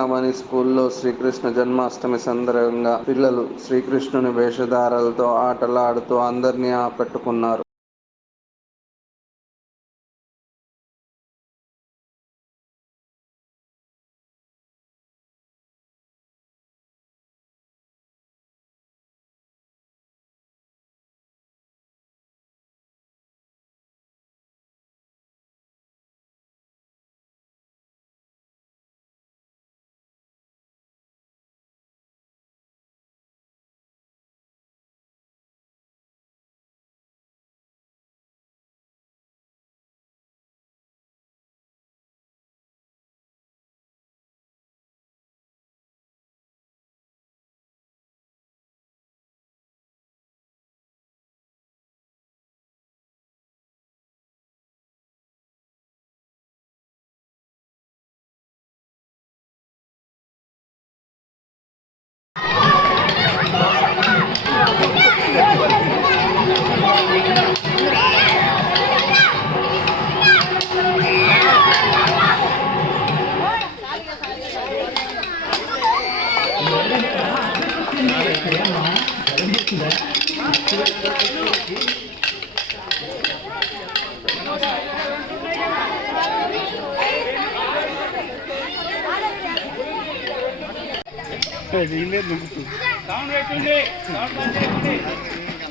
వివేకామణి స్కూల్లో శ్రీకృష్ణ జన్మాష్టమి సందర్భంగా పిల్లలు శ్రీకృష్ణుని వేషధారాలతో ఆటలాడుతూ అందరినీ ఆకట్టుకున్నారు.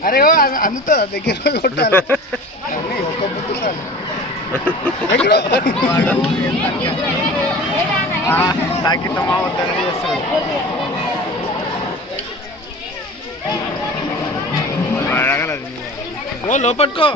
అరే ఓ అ- అందుతా దగ్గర కొట్టాలి. అరే, ఒక్క బుద్ధి దగ్గర వద్దని చేస్తాడు. वो को।